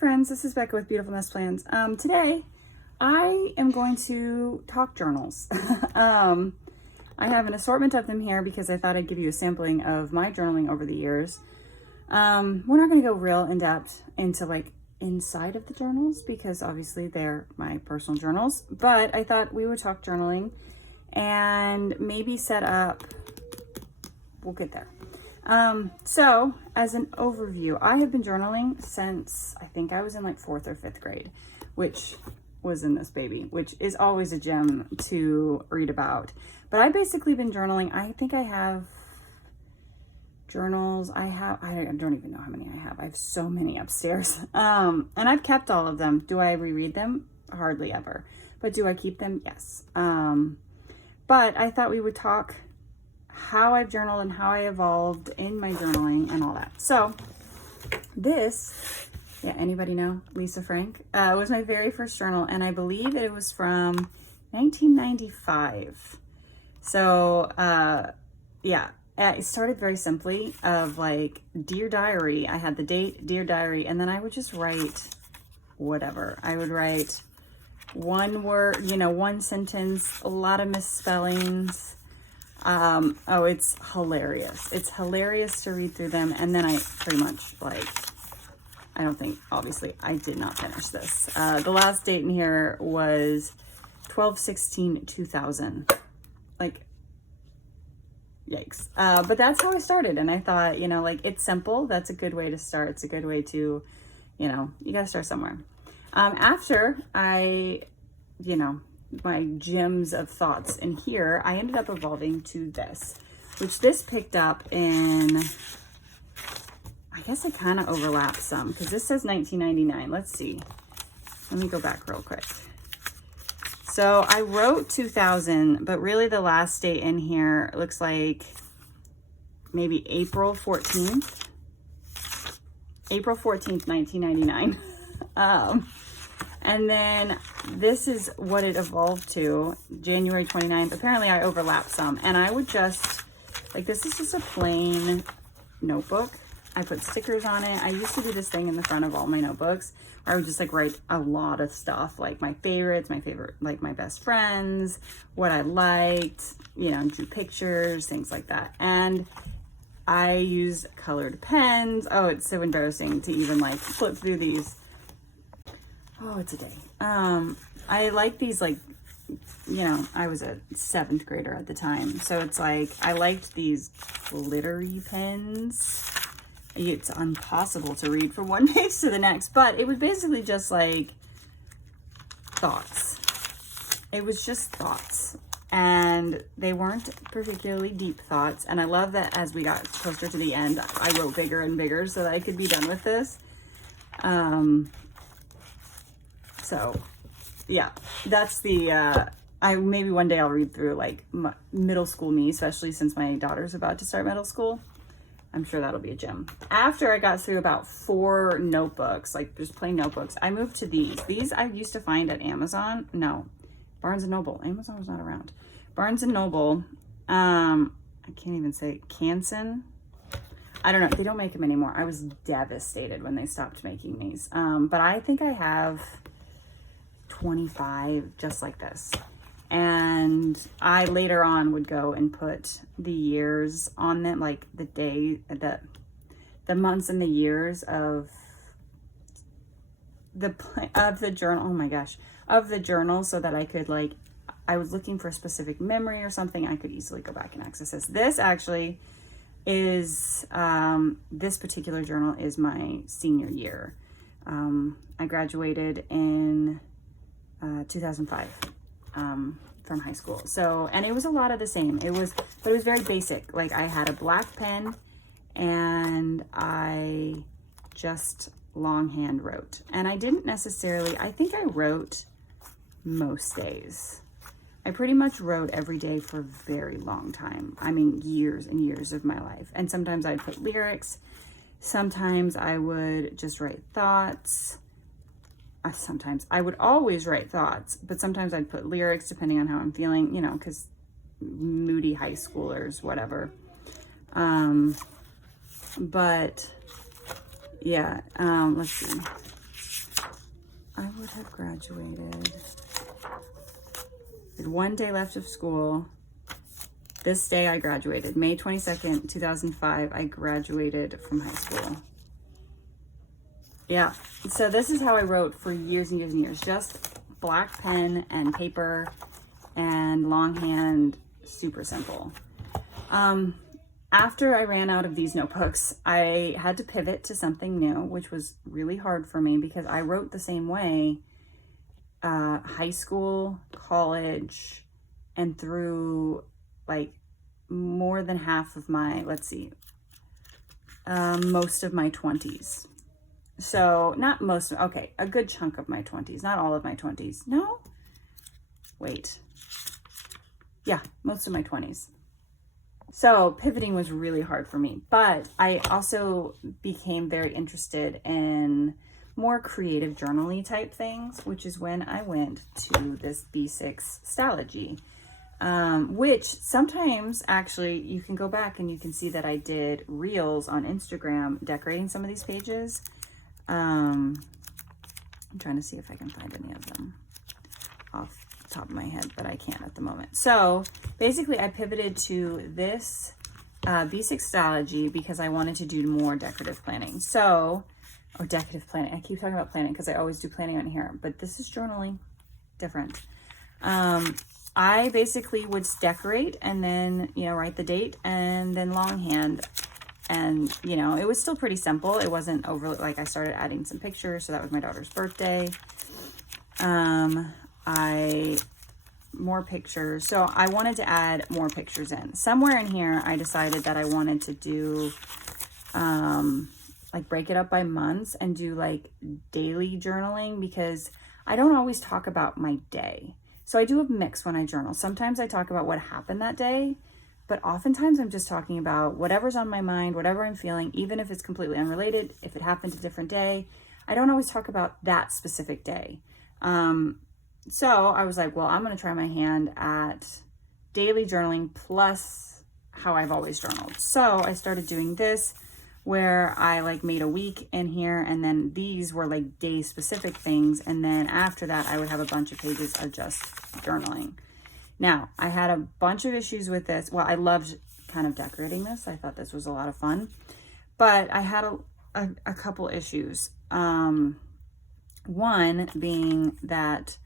friends, this is Becca with Beautiful Nest Plans. Today I am going to talk journals. I have an assortment of them here because I thought I'd give you a sampling of my journaling over the years. We're not going to go real in depth into like inside of the journals because obviously they're my personal journals, but I thought we would talk journaling and maybe set up, we'll get there. So as an overview, I have been journaling since I think I was in like 4th or 5th grade, which was in this baby, which is always a gem to read about. But I've basically been journaling. I think I have journals. I don't even know how many I have. I have so many upstairs. And I've kept all of them. Do I reread them? Hardly ever. But do I keep them? Yes. But I thought we would talk how I've journaled and how I evolved in my journaling and all that. So this, yeah, anybody know Lisa Frank? Was my very first journal, and I believe it was from 1995. So yeah, it started very simply of like, Dear Diary. I had the date, Dear Diary, and then I would just write whatever. I would write one word, one sentence, a lot of misspellings. Oh, it's hilarious. It's hilarious to read through them. And then I pretty much I don't think, obviously I did not finish this. The last date in here was 12/16/2000. Like, yikes. But that's how I started. And I thought, it's simple. That's a good way to start. It's a good way to, you gotta start somewhere. After I, my gems of thoughts in here, I ended up evolving to this, which this picked up in, I guess it kind of overlaps some because this says 1999. Let's see. Let me go back real quick. So I wrote 2000, but really the last date in here looks like maybe April 14th. April 14th, 1999. And then this is what it evolved to, January 29th. Apparently I overlapped some, and I would just, this is just a plain notebook. I put stickers on it. I used to do this thing in the front of all my notebooks where I would just write a lot of stuff, like my favorites, my best friends, what I liked, drew pictures, things like that. And I used colored pens. Oh, it's so embarrassing to even flip through these. Oh, it's a day. I like these, I was a 7th grader at the time. So it's I liked these glittery pens. It's impossible to read from one page to the next, but it was basically just thoughts. It was just thoughts, and they weren't particularly deep thoughts. And I love that as we got closer to the end, I wrote bigger and bigger so that I could be done with this. So yeah, that's the, maybe one day I'll read through middle school me, especially since my daughter's about to start middle school. I'm sure that'll be a gem. After I got through about 4 notebooks, just plain notebooks, I moved to these. These I used to find at Amazon. No, Barnes & Noble. Amazon was not around. Barnes & Noble, I can't even say, Canson. I don't know. They don't make them anymore. I was devastated when they stopped making these. But I think I have 25 just like this. And I later on would go and put the years on them, the day, the months and the years of the journal. Oh my gosh, of the journal, so that I could I was looking for a specific memory or something, I could easily go back and access this. This actually is, this particular journal is my senior year. I graduated in 2005. From high school. So, and it was a lot of the same. But it was very basic. I had a black pen and I just longhand wrote. And I didn't necessarily, I think I wrote most days. I pretty much wrote every day for a very long time. I mean, years and years of my life. And sometimes I'd put lyrics. Sometimes I would just write thoughts. Sometimes I would always write thoughts, but sometimes I'd put lyrics depending on how I'm feeling, because moody high schoolers, whatever. But yeah, let's see. would have graduated. With 1 day left of school. This day I graduated. May 22nd, 2005, I graduated from high school. Yeah, so this is how I wrote for years and years and years. Just black pen and paper and longhand, super simple. After I ran out of these notebooks, I had to pivot to something new, which was really hard for me because I wrote the same way high school, college, and through like more than half of my, most of my 20s. So not most, okay, a good chunk of my 20s, not all of my 20s. No, wait. Yeah, most of my 20s. So pivoting was really hard for me, but I also became very interested in more creative journaling type things, which is when I went to this B6 Stalogy, which sometimes actually you can go back and you can see that I did reels on Instagram decorating some of these pages. I'm trying to see if I can find any of them off the top of my head, but I can't at the moment. So basically I pivoted to this B6 Stalogy because I wanted to do more decorative planning. So, or decorative planning. I keep talking about planning because I always do planning on here, but this is journaling, different. I basically would decorate and then, write the date and then longhand. And, it was still pretty simple. It wasn't overly, like I started adding some pictures. So that was my daughter's birthday. More pictures. So I wanted to add more pictures in. Somewhere in here, I decided that I wanted to do, break it up by months and do daily journaling because I don't always talk about my day. So I do a mix when I journal. Sometimes I talk about what happened that day, but oftentimes I'm just talking about whatever's on my mind, whatever I'm feeling, even if it's completely unrelated, if it happened a different day. I don't always talk about that specific day. So I was like, well, I'm going to try my hand at daily journaling plus how I've always journaled. So I started doing this where I made a week in here, and then these were day specific things. And then after that, I would have a bunch of pages of just journaling. Now, I had a bunch of issues with this. Well, I loved kind of decorating this. I thought this was a lot of fun, but I had a couple issues. One being that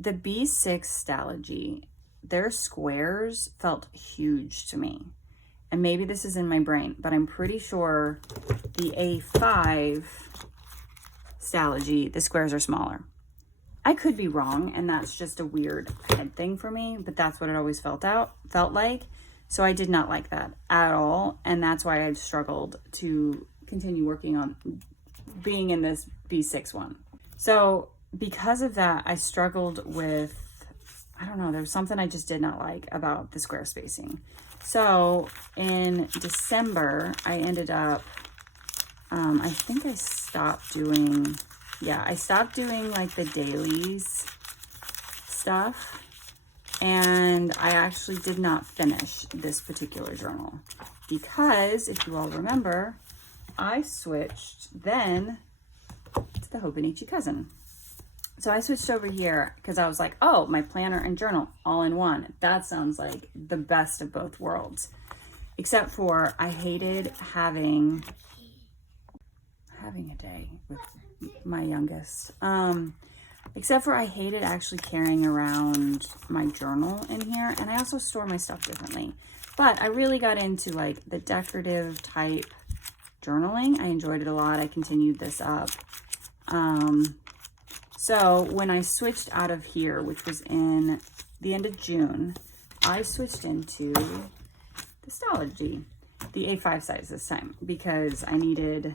the B6 Stalogy, their squares felt huge to me. And maybe this is in my brain, but I'm pretty sure the A5 Stalogy, the squares are smaller. I could be wrong, and that's just a weird head thing for me, but that's what it always felt like. So I did not like that at all, and that's why I struggled to continue working on being in this B6 one. So because of that, I struggled with, I don't know, there was something I just did not like about the square spacing. So in December, I ended up, I think I stopped doing, I stopped doing the dailies stuff. And I actually did not finish this particular journal because if you all remember, I switched then to the Hobonichi Cousin. So I switched over here because I was like, oh, my planner and journal all in one. That sounds like the best of both worlds. Except for I hated having a day with my youngest. Except for I hated actually carrying around my journal in here. And I also store my stuff differently. But I really got into the decorative type journaling. I enjoyed it a lot. I continued this up. So when I switched out of here, which was in the end of June, I switched into the Stalogy, the A5 size this time, because I needed,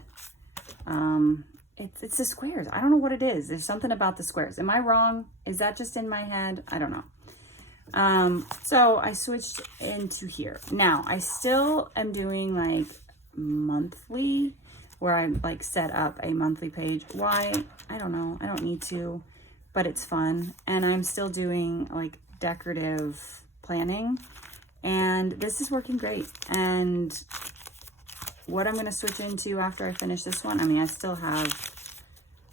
it's the squares. I don't know what it is. There's something about the squares. Am I wrong? Is that just in my head? I don't know. So I switched into here. Now I still am doing monthly, where I set up a monthly page. Why? I don't know. I don't need to, but it's fun. And I'm still doing decorative planning, and this is working great. And what I'm going to switch into after I finish this one, I mean, I still have,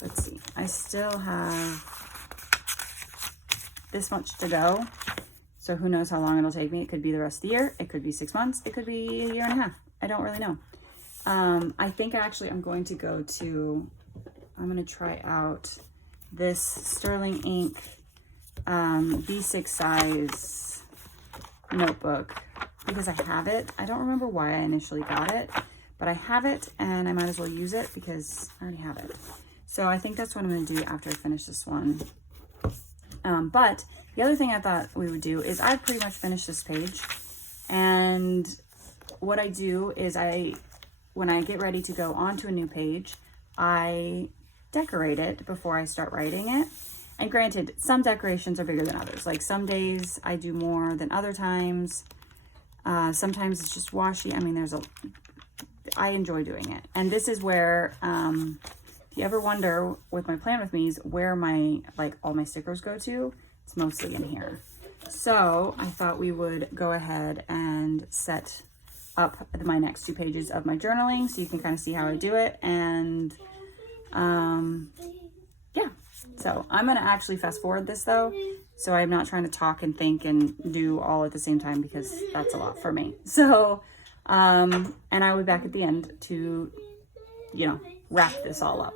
let's see, I still have this much to go. So who knows how long it'll take me. It could be the rest of the year. It could be 6 months. It could be a year and a half. I don't really know. I think actually I'm going to I'm going to try out this Sterling Ink B6 size notebook because I have it. I don't remember why I initially got it, but I have it and I might as well use it because I already have it. So I think that's what I'm going to do after I finish this one. But the other thing I thought we would do is I've pretty much finished this page, and what I do is when I get ready to go onto a new page, I decorate it before I start writing it. And granted, some decorations are bigger than others. Like some days I do more than other times. Sometimes it's just washi. I mean, I enjoy doing it. And this is where, if you ever wonder with my Plan With Me's where all my stickers go to, it's mostly in here. So I thought we would go ahead and set up my next 2 pages of my journaling so you can kind of see how I do it. And yeah, so I'm going to actually fast forward this though. So I'm not trying to talk and think and do all at the same time because that's a lot for me. So, and I'll be back at the end to, wrap this all up.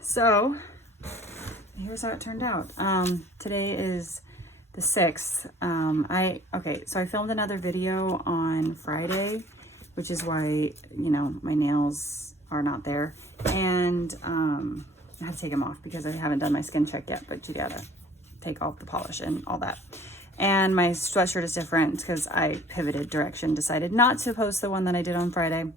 So here's how it turned out. Today is the 6th. So I filmed another video on Friday, which is why, my nails are not there. And I had to take them off because I haven't done my skin check yet, but you gotta take off the polish and all that. And my sweatshirt is different because I pivoted direction, decided not to post the one that I did on Friday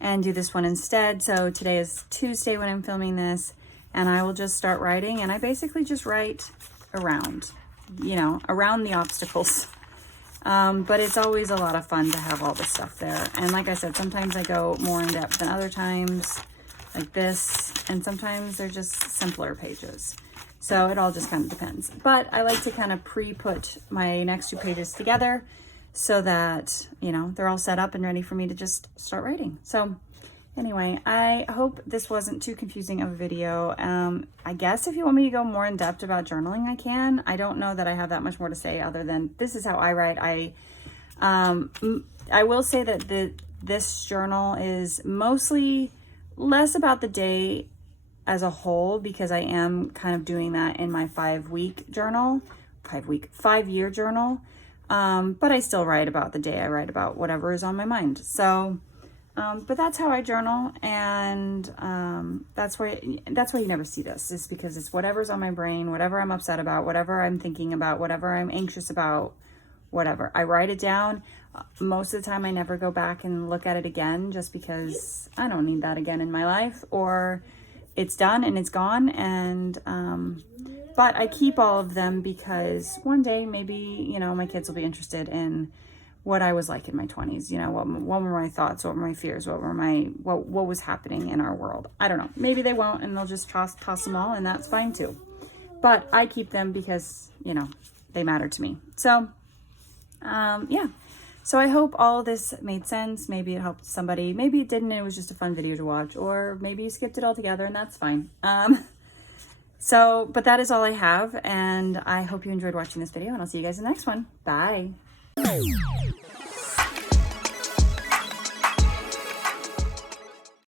and do this one instead. So today is Tuesday when I'm filming this, and I will just start writing, and I basically just write around, you know, around the obstacles. But it's always a lot of fun to have all this stuff there. And like I said, sometimes I go more in depth than other times, like this, and sometimes they're just simpler pages. So it all just kind of depends. But I like to kind of pre-put my next 2 pages together so that, you know, they're all set up and ready for me to just start writing. So anyway, I hope this wasn't too confusing of a video. I guess if you want me to go more in depth about journaling, I can. I don't know that I have that much more to say other than this is how I write. I will say that this journal is mostly less about the day as a whole, because I am kind of doing that in my 5-week journal, 5-year journal. But I still write about the day. I write about whatever is on my mind. So, but that's how I journal, and that's why you never see this, is because it's whatever's on my brain, whatever I'm upset about, whatever I'm thinking about, whatever I'm anxious about, whatever. I write it down. Most of the time I never go back and look at it again, just because I don't need that again in my life, or it's done and it's gone. And but I keep all of them because one day maybe, you know, my kids will be interested in what I was like in my 20s. You know, what were my thoughts, what were my fears, what was happening in our world. I don't know, maybe they won't, and they'll just toss them all, and that's fine too. But I keep them because, you know, they matter to me. So yeah, so I hope all of this made sense. Maybe it helped somebody, maybe it didn't, it was just a fun video to watch, or maybe you skipped it altogether, and that's fine. So, but that is all I have, and I hope you enjoyed watching this video, and I'll see you guys in the next one. Bye.